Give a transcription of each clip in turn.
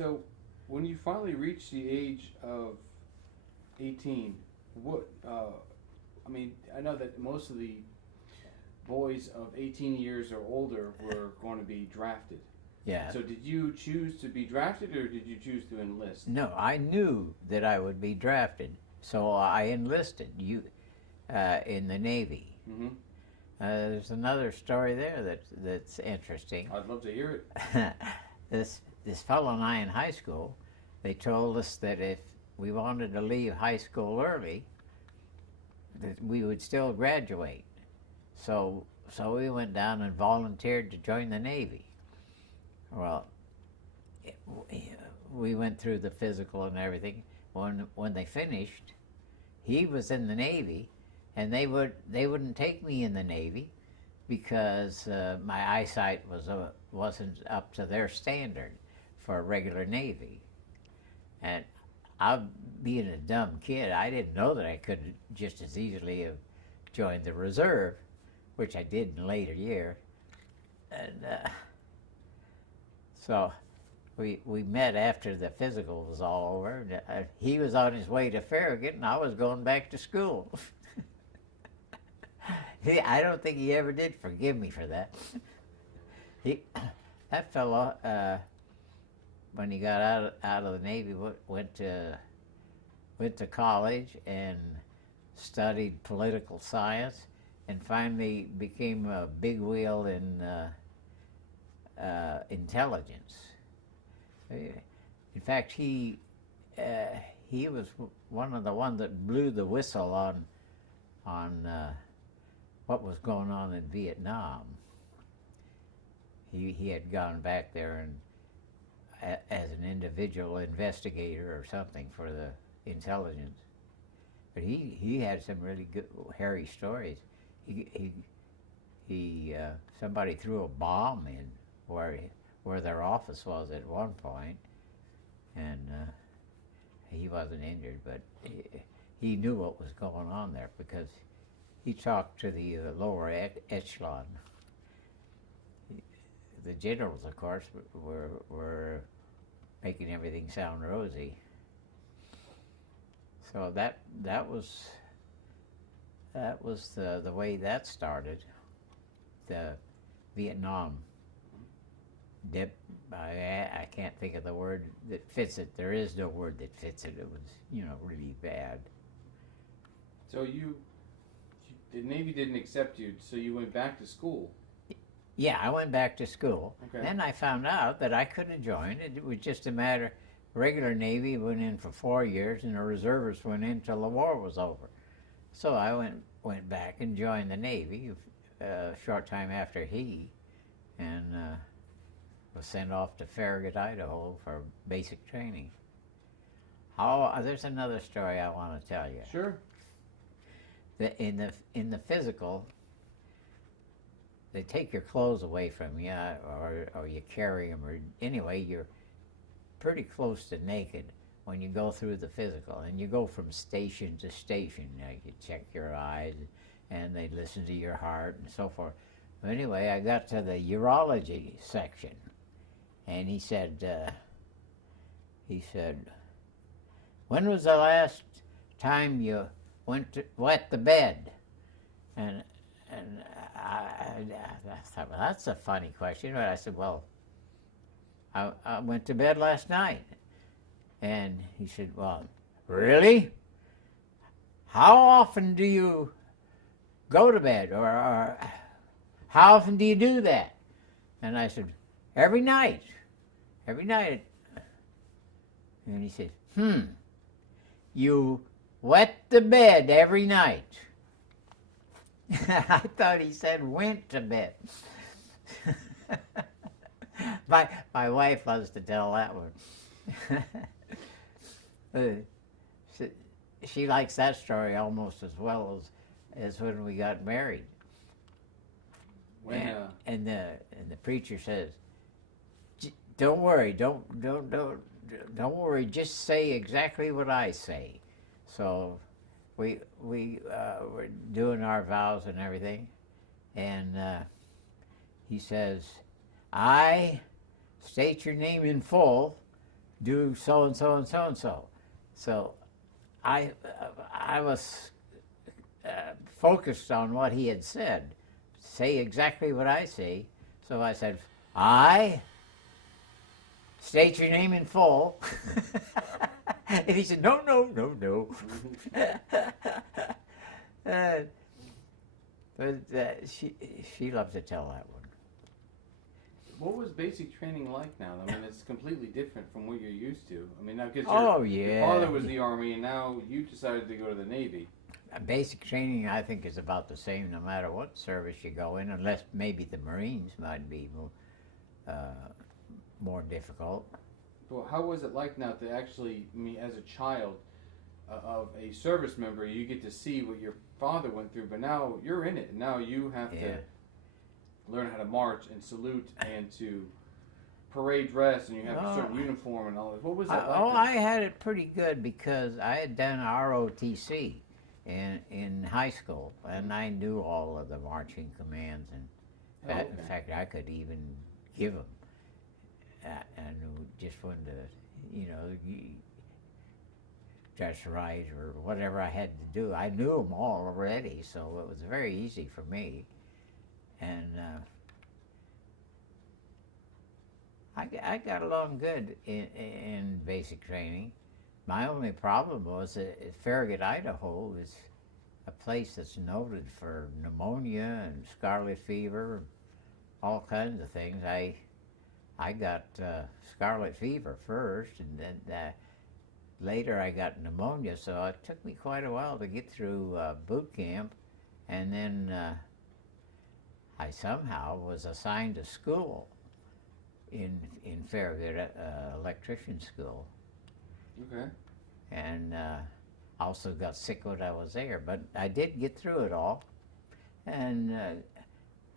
So, when you finally reached the age of 18, what? I mean, I know that most of the boys of 18 years or older were going to be drafted. Yeah. So, did you choose to be drafted, or did you choose to enlist? No, I knew that I would be drafted, so I enlisted in the Navy. Mm-hmm. There's another story there that's interesting. I'd love to hear it. This fellow and I in high school, they told us that if we wanted to leave high school early, that we would still graduate. So we went down and volunteered to join the Navy. Well, we went through the physical and everything. When they finished, he was in the Navy, and they wouldn't take me in the Navy because my eyesight wasn't up to their standard for a regular Navy. And I, being a dumb kid, I didn't know that I could just as easily have joined the reserve, which I did in later years. And so we met after the physical was all over. He was on his way to Farragut, and I was going back to school. I don't think he ever did forgive me for that. That fellow, when he got out of the Navy, went to college and studied political science, and finally became a big wheel in intelligence. In fact, he was one of the ones that blew the whistle on what was going on in Vietnam. He had gone back there and as an individual investigator or something for the intelligence. But he had some really good, hairy stories. Somebody threw a bomb in where their office was at one point, and he wasn't injured, but he knew what was going on there because he talked to the lower echelon. The generals, of course, were making everything sound rosy. So that was the way that started. The Vietnam dip. I can't think of the word that fits it. There is no word that fits it. It was, really bad. So the Navy didn't accept you, so you went back to school. Yeah, I went back to school. Okay. Then I found out that I could have joined. It was just a matter. Regular Navy went in for 4 years, and the reservists went in till the war was over. So I went back and joined the Navy a short time after and was sent off to Farragut, Idaho for basic training. There's another story I want to tell you. Sure. In the physical, they take your clothes away from you, or you carry them, or anyway, you're pretty close to naked when you go through the physical, and you go from station to station. You check your eyes, and they listen to your heart and so forth. But anyway, I got to the urology section, and he said, "When was the last time you wet the bed?" And I thought, well, that's a funny question. But I said, well, I went to bed last night. And he said, well, really? How often do you go to bed? Or how often do you do that? And I said, every night. Every night. And he said, you wet the bed every night. I thought he said went to bed. My wife loves to tell that one. She likes that story almost as well as when we got married. And the preacher says, "Don't worry, don't worry. Just say exactly what I say." So we were doing our vows and everything, and he says, "I state your name in full, do so and so and so and so. So I was focused on what he had said. Say exactly what I say. So I said, I state your name in full. And he said, no, no, no, no. But she loves to tell that one. What was basic training like now? I mean, it's completely different from what you're used to. I mean, now because your father was the Army, and now you decided to go to the Navy. Basic training, I think, is about the same no matter what service you go in, unless maybe the Marines might be more difficult. Well, how was it like now to actually, I mean, as a child of a service member, you get to see what your father went through, but now you're in it, and now you have to learn how to march and salute and to parade dress, and you have a certain uniform and all that. What was that like? I had it pretty good because I had done ROTC in high school, and I knew all of the marching commands, and in fact, I could even give them. And just wanted to, dress right or whatever I had to do. I knew them all already, so it was very easy for me. And I got along good in basic training. My only problem was that Farragut, Idaho is a place that's noted for pneumonia and scarlet fever, all kinds of things. I got scarlet fever first, and then later I got pneumonia, so it took me quite a while to get through boot camp, and then I somehow was assigned to school in Farragut, electrician school. Okay. And also got sick when I was there, but I did get through it all, and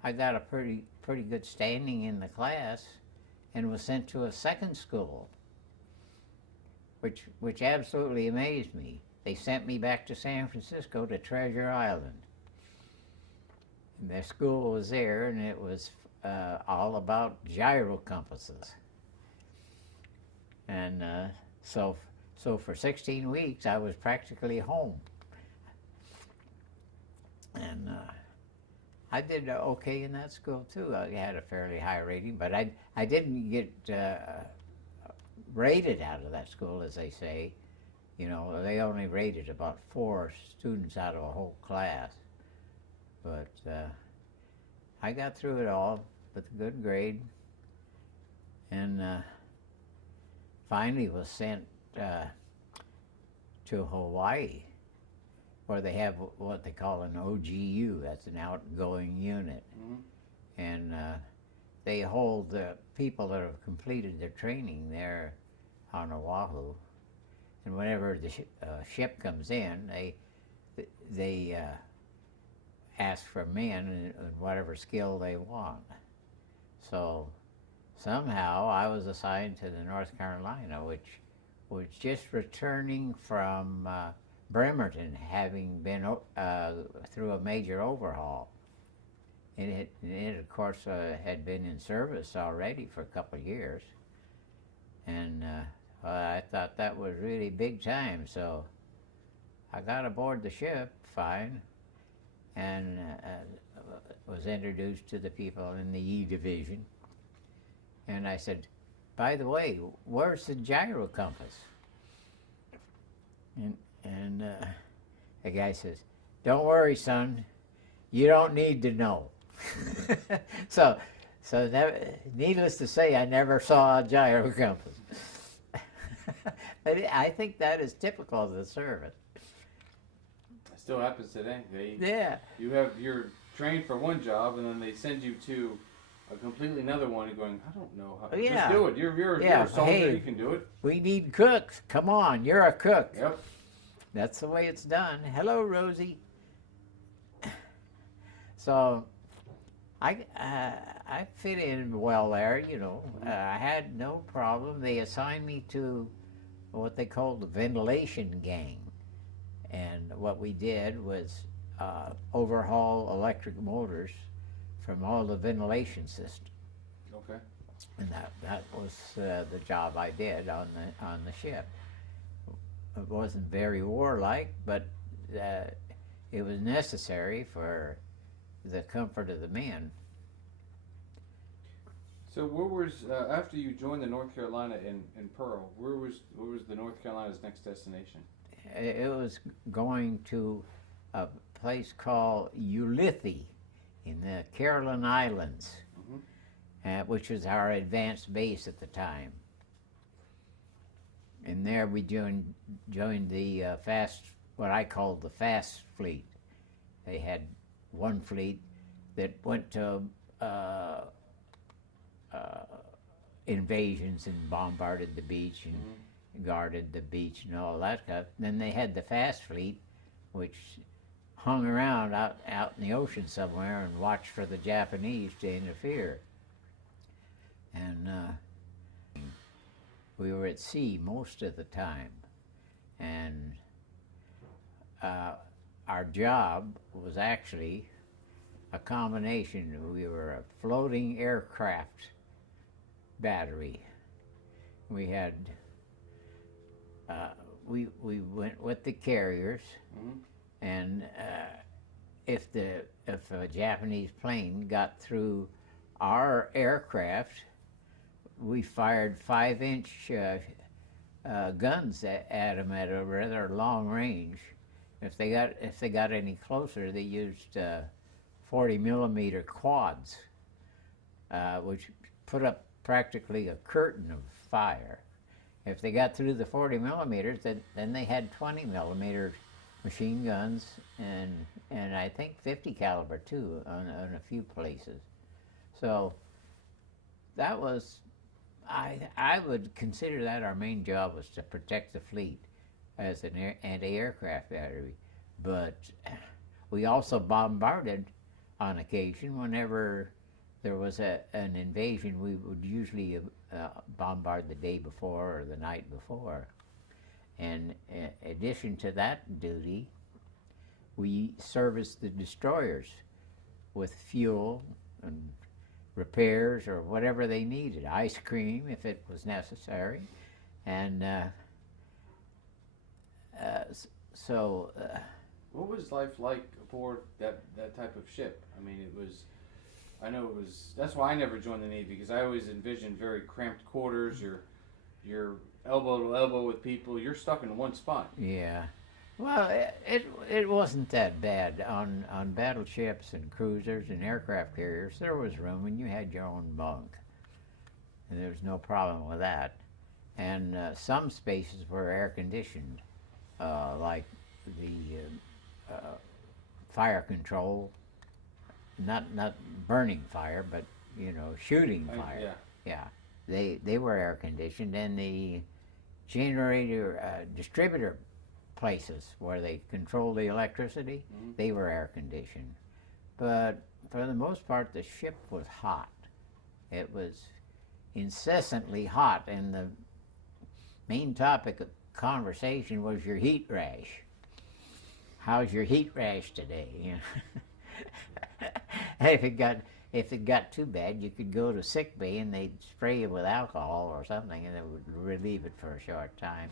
I got a pretty good standing in the class, and was sent to a second school, which absolutely amazed me. They sent me back to San Francisco to Treasure Island. And their school was there, and it was all about gyro compasses. And so for 16 weeks, I was practically home. And I did okay in that school too. I had a fairly high rating, but I didn't get rated out of that school, as they say. They only rated about 4 students out of a whole class. But I got through it all with a good grade, and finally was sent to Hawaii, where they have what they call an OGU, that's an outgoing unit. Mm-hmm. And they hold the people that have completed their training there on Oahu. And whenever the ship comes in, they ask for men and whatever skill they want. So somehow I was assigned to the North Carolina, which was just returning from Bremerton, having been through a major overhaul. It of course, had been in service already for a couple of years. And I thought that was really big time, so I got aboard the ship fine, and was introduced to the people in the E Division. And I said, by the way, where's the gyro compass? And the guy says, don't worry, son, you don't need to know. So needless to say, I never saw a gyro compass. But I think that is typical of the service. It still happens today. Yeah. You're trained for one job, and then they send you to a completely another one, and going, I don't know how. Yeah. Just do it. You're a soldier. Hey, you can do it. We need cooks. Come on, you're a cook. Yep. That's the way it's done. Hello, Rosie. So I fit in well there, I had no problem. They assigned me to what they called the ventilation gang. And what we did was overhaul electric motors from all the ventilation systems. Okay. And that was the job I did on the ship. It wasn't very warlike, but it was necessary for the comfort of the men. So where was after you joined the North Carolina in Pearl? Where was the North Carolina's next destination? It was going to a place called Ulithi in the Caroline Islands, which was our advanced base at the time. And there we joined the what I called the fast fleet. They had one fleet that went to invasions and bombarded the beach and guarded the beach and all that stuff. Then they had the fast fleet, which hung around out in the ocean somewhere and watched for the Japanese to interfere. And we were at sea most of the time. And our job was actually a combination. We were a floating aircraft battery. We had we went with the carriers, and if a Japanese plane got through our aircraft, we fired 5-inch guns at them at a rather long range. If they got any closer, they used 40-millimeter quads, which put up practically a curtain of fire. If they got through the 40 millimeters, then they had 20-millimeter machine guns and I think 50 caliber too on a few places. So that was, I would consider that our main job was to protect the fleet as an anti-aircraft battery. But we also bombarded on occasion. Whenever there was an invasion, we would usually bombard the day before or the night before. And in addition to that duty, we serviced the destroyers with fuel and repairs or whatever they needed, ice cream if it was necessary. And what was life like aboard that type of ship? I mean, I know it was, that's why I never joined the Navy, because I always envisioned very cramped quarters, you're elbow to elbow with people, you're stuck in one spot. Yeah. Well, it wasn't that bad. On battleships and cruisers and aircraft carriers, there was room and you had your own bunk. And there was no problem with that. And some spaces were air conditioned, like the fire control, not burning fire, but shooting fire. Yeah. They were air conditioned, and the generator distributor places where they control the electricity, they were air conditioned. But for the most part, the ship was hot. It was incessantly hot, and the main topic of conversation was your heat rash. How's your heat rash today? If it got too bad, you could go to sick bay and they'd spray you with alcohol or something, and it would relieve it for a short time.